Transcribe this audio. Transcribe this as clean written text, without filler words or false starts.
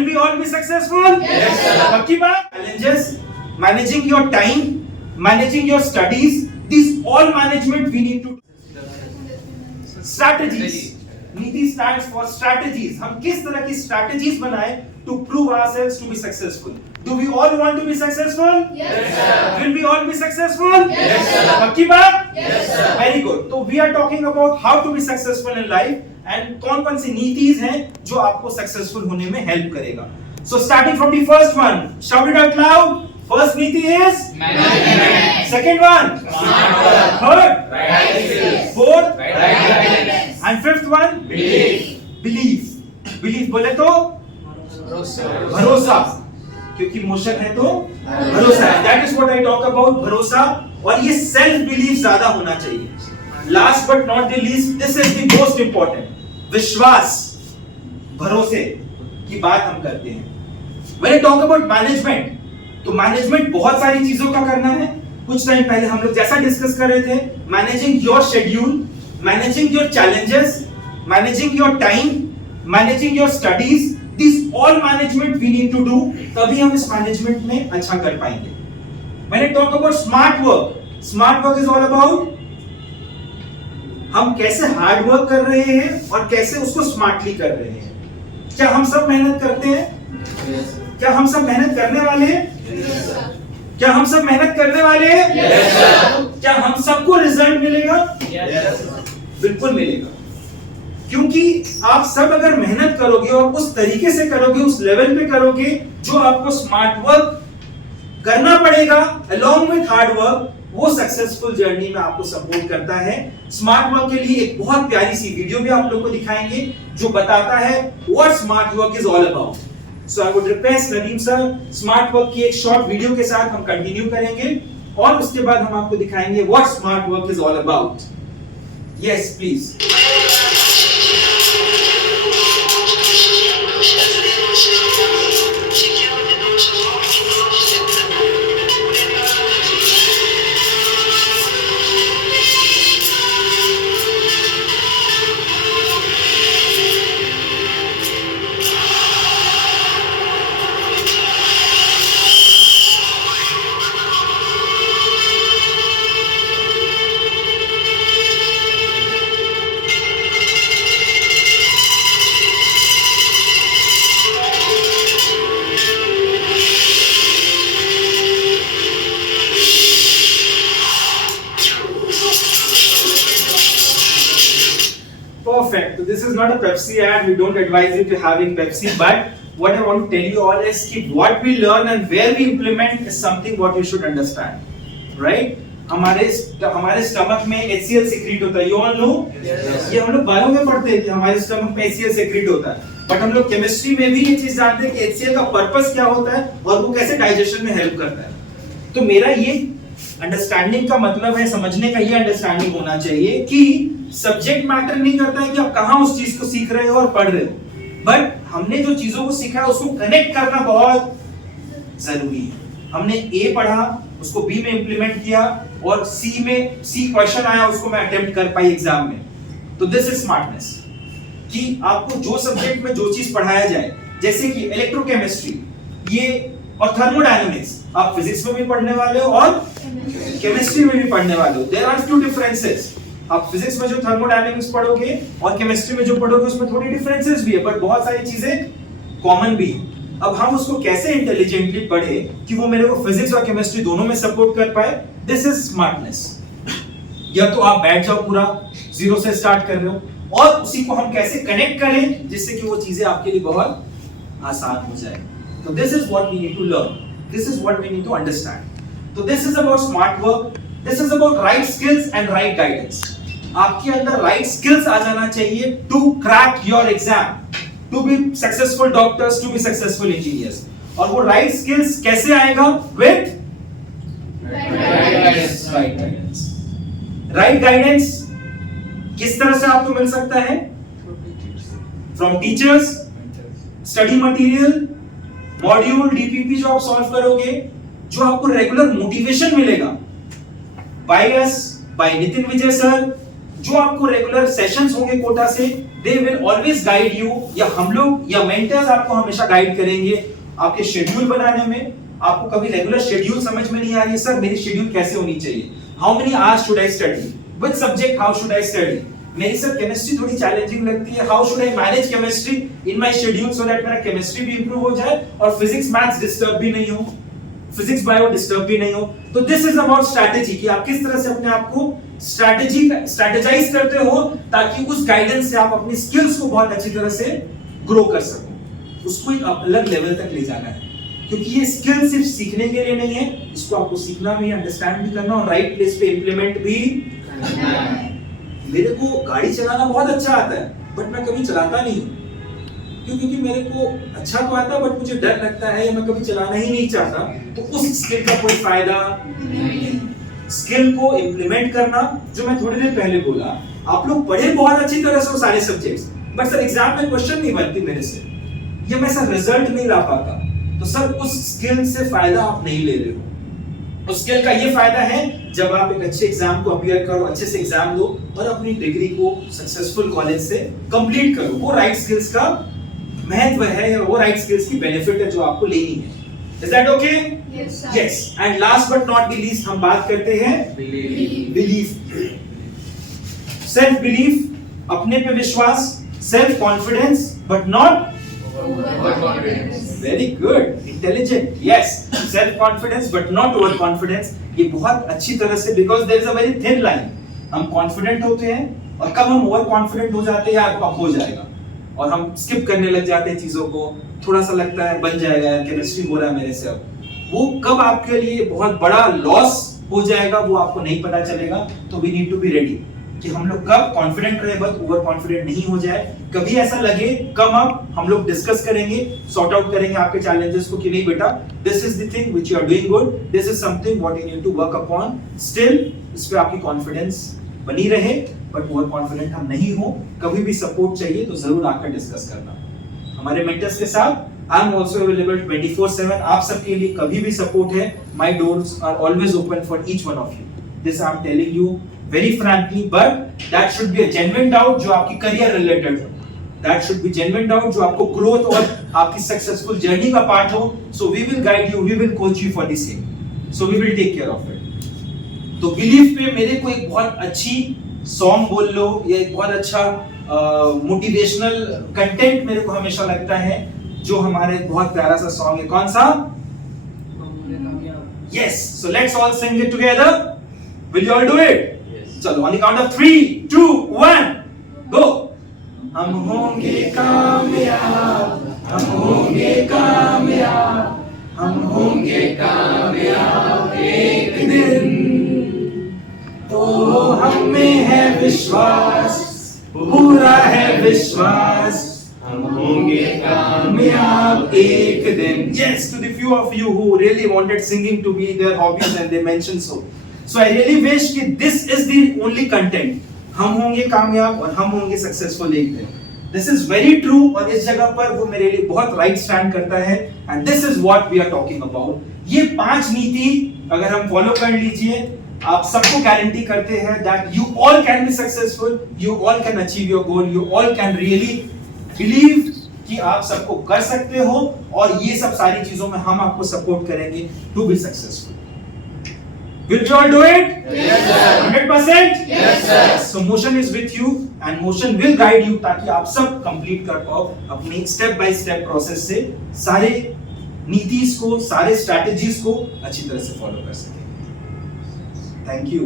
Will we all be successful? Yes, sir. पक्की बात? Challenges, managing your time, managing your studies, these all management we need to do. Strategies. नीति stands for strategies. हम किस तरह की strategies बनाएं to prove ourselves to be successful? Do we all want to be successful? Yes, sir. Will we all be successful? Yes, sir. पक्की बात? Yes, sir. Very good. तो we are talking about how to be successful in life and कौन-कौन सी नीतिज हैं जो आपको successful होने में help करेगा. So starting from the first one, shout it out loud. First नीति is Management. Second one, Smart work. Third, Right skills. Fourth, Right guidance. and fifth one, Belief. Belief. Belief बोले तो भरोसा, क्योंकि motion है तो भरोसा है. That is what I talk about, भरोसा. और ये सेल्फ बिलीफ ज्यादा होना चाहिए. Last but not the least, this is the most important. विश्वास, भरोसे की बात हम करते हैं. When I talk about management, तो मैनेजमेंट बहुत सारी चीजों का करना है. कुछ टाइम पहले हम लोग जैसा डिस्कस कर रहे थे, managing your schedule, managing your challenges, managing your time, managing your studies, this all management we need to do. तभी हम इस मैनेजमेंट में अच्छा कर पाएंगे. When I talk about smart work is all about हम कैसे हार्ड वर्क कर रहे हैं और कैसे उसको स्मार्टली कर रहे हैं. क्या हम सब मेहनत करते हैं? क्या हम सब मेहनत करने वाले हैं? क्या हम सब मेहनत करने वाले हैं? क्या हम सबको रिजल्ट मिलेगा? बिल्कुल मिलेगा. क्योंकि आप सब अगर मेहनत करोगे और उस तरीके से करोगे, उस लेवल पे करोगे जो आपको स्मार्ट वर्क करना पड़ेगा along with हार्ड वर्क, वो सक्सेसफुल जर्नी में आपको सपोर्ट करता है. स्मार्ट वर्क के लिए एक बहुत प्यारी सी वीडियो भी आप लोगों को दिखाएंगे जो बताता है what smart work is all about. So I would request Nadeem sir, smart work की एक शॉर्ट वीडियो के साथ हम कंटिन्यू करेंगे और उसके बाद हम आपको दिखाएंगे what smart work is all about. Yes please. Perfect. So this is not a Pepsi ad. We don't advise you to having Pepsi. But what I want to tell you all is कि what we learn and where we implement is something what you should understand, right? हमारे stomach में HCl secrete होता है. You all know? Yes. ये हम लोग bio में पढ़ते हैं कि हमारे स्टमक में HCl secrete होता है. But हम लोग केमिस्ट्री में भी ये चीज जानते हैं कि HCl का पर्पस क्या होता है और वो कैसे डाइजेशन में हेल्प करता है. तो मेरा ये अंडरस्टैंडिंग का मतलब है, समझने का ये अंडरस्टैंडिंग होना चाहिए कि सब्जेक्ट मैटर नहीं करता है कि आप कहां उस चीज को सीख रहे हो और पढ़ रहे हो, बट हमने जो चीजों को सीखा है उसको कनेक्ट करना बहुत जरूरी है. हमने ए पढ़ा, उसको बी में इंप्लीमेंट किया और सी क्वेश्चन आया, उसको मैं अटेम्प्ट कर पाई एग्जाम में. तो दिस इज स्मार्टनेस कि आपको जो सब्जेक्ट में जो चीज पढ़ाया जाए, जैसे कि इलेक्ट्रोकेमिस्ट्री ये और थर्मोडायनामिक्स, आप फिजिक्स में भी पढ़ने वाले हो और केमिस्ट्री में भी पढ़ने वाले हो. There are few differences. आप फिजिक्स में जो थर्मोडायनामिक्स पढ़ोगे और केमिस्ट्री में जो पढ़ोगे उसमें थोड़ी डिफरेंसेस भी है, बट बहुत सारी चीजें कॉमन भी है. अब हम उसको कैसे इंटेलिजेंटली पढ़े कि वो मेरे को फिजिक्स और केमिस्ट्री दोनों में सपोर्ट कर पाए, दिस इज स्मार्टनेस. या तो आप बैठ जाओ पूरा जीरो से स्टार्ट कर रहे हो और उसी को हम कैसे कनेक्ट करें जिससे कि वो चीजें आपके लिए बहुत आसान हो जाए. तो this is what we need to learn, this is what we need to understand. तो this is about smart work, this is about right skills and right guidance. आपके अंदर राइट स्किल्स आ जाना चाहिए to crack your exam, to be successful doctors, to be successful engineers. और वो right skills कैसे आएगा? With right guidance. Right guidance किस तरह से आपको मिल सकता है? From teachers, study material, module, DPP जो आप सॉल्व करोगे, जो आपको रेगुलर मोटिवेशन मिलेगा by us, by Nitin Vijay sir, जो आपको रेगुलर सेशंस होंगे कोटा से, they will always guide you, या हम लोग या मेंटर्स आपको हमेशा गाइड करेंगे आपके शेड्यूल बनाने में। आपको कभी रेगुलर शेड्यूल समझ में नहीं आ रही है, सर मेरी शेड्यूल कैसे होनी चाहिए, how many hours should I study, which subject how should I study, मेरी सर केमिस्ट्री थोड़ी चैलेंजिंग लगती है, how should I manage chemistry in my schedule so that मेरा केमिस्ट्री भी इंप्रूव हो जाए और फिजिक्स मैथ्स डिस्टर्ब भी नहीं हो, फिजिक्स बायो डिस्टर्ब भी नहीं हो। तो दिस इज अबाउट स्ट्रेटजी कि आप किस तरह से अपने आप को स्ट्रेटेजाइज करते हो ताकि उस गाइडेंस से आप अपनी स्किल्स को बहुत अच्छी तरह से ग्रो कर सको, उसको एक अलग लेवल तक ले जाना है। क्योंकि ये स्किल सिर्फ सीखने के लिए नहीं है, इसको आपको सीखना भी, अंडरस्टैंड भी करना और राइट प्लेस पे इंप्लीमेंट भी करना है। मेरे को गाड़ी चलाना बहुत अच्छा आता है बट मैं कभी चलाता नहीं हूँ। क्यों? क्योंकि मेरे को अच्छा तो आता है बट मुझे डर लगता है या मैं कभी चलाना ही नहीं चाहता, तो उस स्किल का कोई फायदा नहीं। स्किल को इंप्लीमेंट करना, जो मैं थोड़ी देर पहले बोला, आप लोग पढ़े बहुत अच्छी तरह से वो सारे सब्जेक्ट्स, बट सर एग्जाम में क्वेश्चन नहीं बनती मेरे से, या मैं सर रिजल्ट नहीं ला पाता, तो सर उस स्किल से फायदा आप नहीं ले रहे हो। उस स्किल का ये फायदा है जब आप एक अच्छे एग्जाम को अपीयर करो, अच्छे से एग्जाम दो और अपनी डिग्री को सक्सेसफुल कॉलेज से कंप्लीट करो। वो राइट स्किल्स का महत्व है, या वो राइट स्किल्स की बेनिफिट है जो आपको लेनी है। Is that okay? Yes. And last but not the least हम बात करते हैं बिलीफ। सेल्फ बिलीफ, अपने पे विश्वास, self confidence but not very good, intelligent, yes. Self confidence but not over confidence, ये बहुत अच्छी तरह से, because there is a very thin line. हम कॉन्फिडेंट होते हैं और कब हम ओवर कॉन्फिडेंट हो जाते हैं यार अब हो जाएगा, और हम स्किप करने लग जाते हैं चीजों को, थोड़ा सा लगता है बन जाएगा यार, केमिस्ट्री हो रहा है मेरे से, अब वो कब आपके लिए बहुत बड़ा लॉस हो जाएगा वो आपको नहीं पता चलेगा। तो we need to be ready कि हम लोग कब कॉन्फिडेंट रहे बट ओवर कॉन्फिडेंट नहीं हो जाए। कभी ऐसा लगे कम अप, हम लोग डिस्कस करेंगे, सॉर्ट आउट करेंगे आपके चैलेंजेस को कि नहीं बेटा this is the thing which you are doing good, this is something what you need to work upon. Still इस पे आपकी कॉन्फिडेंस बनी रहे, बट ओवर कॉन्फिडेंट हम नहीं हो। कभी भी सपोर्ट चाहिए तो जरूर आकर डिस्कस करना हमारे मेंटर्स के साथ। आई एम आल्सो अवेलेबल 24/7, आप सबके लिए कभी भी सपोर्ट है। My doors are always open for each one of you. This I am telling you very frankly, but that should be a genuine doubt जो आपकी career related हो, that should be genuine doubt जो आपको growth और आपकी successful journey का part हो। So we will guide you, we will coach you for the same, so we will take care of it। तो belief पे मेरे को एक बहुत अच्छी song बोल लो या एक बहुत अच्छा motivational content मेरे को हमेशा लगता है, जो हमारे बहुत प्यारा सा song है। कौन सा? Yes, so let's all sing it together। Will you all do it? चलो on the count of 3, 2, 1, go। हम होंगे कामयाब, हम होंगे कामयाब, हम होंगे कामयाब एक दिन। तो हम में है विश्वास, पूरा है विश्वास, हम होंगे कामयाब एक दिन। Yes, to the few of you who really wanted singing to be their hobbies and they mentioned so. So I really wish कि this is the only content, हम होंगे कामयाब और हम होंगे सक्सेसफुल एक दिन। This is very true, और इस जगह पर वो मेरे लिए बहुत राइट स्टैंड करता है, and this is what we are talking about। ये 5 नीति अगर हम फॉलो कर लीजिए, आप सबको गारंटी करते हैं that you all can be successful, you all can achieve your goal, you all can really believe कि आप सबको कर सकते हो, और ये सब सारी चीजों में हम आपको सपोर्ट करेंगे to be successful। Will you all do it? Yes, sir. 100%? Yes, sir. So motion is with you and motion will guide you ताकि आप सब कंप्लीट कर पाओ अपनी स्टेप बाय स्टेप प्रोसेस से, सारे नीतिस को, सारे स्ट्रैटेजीज को अच्छी तरह से फॉलो कर सके। Thank you.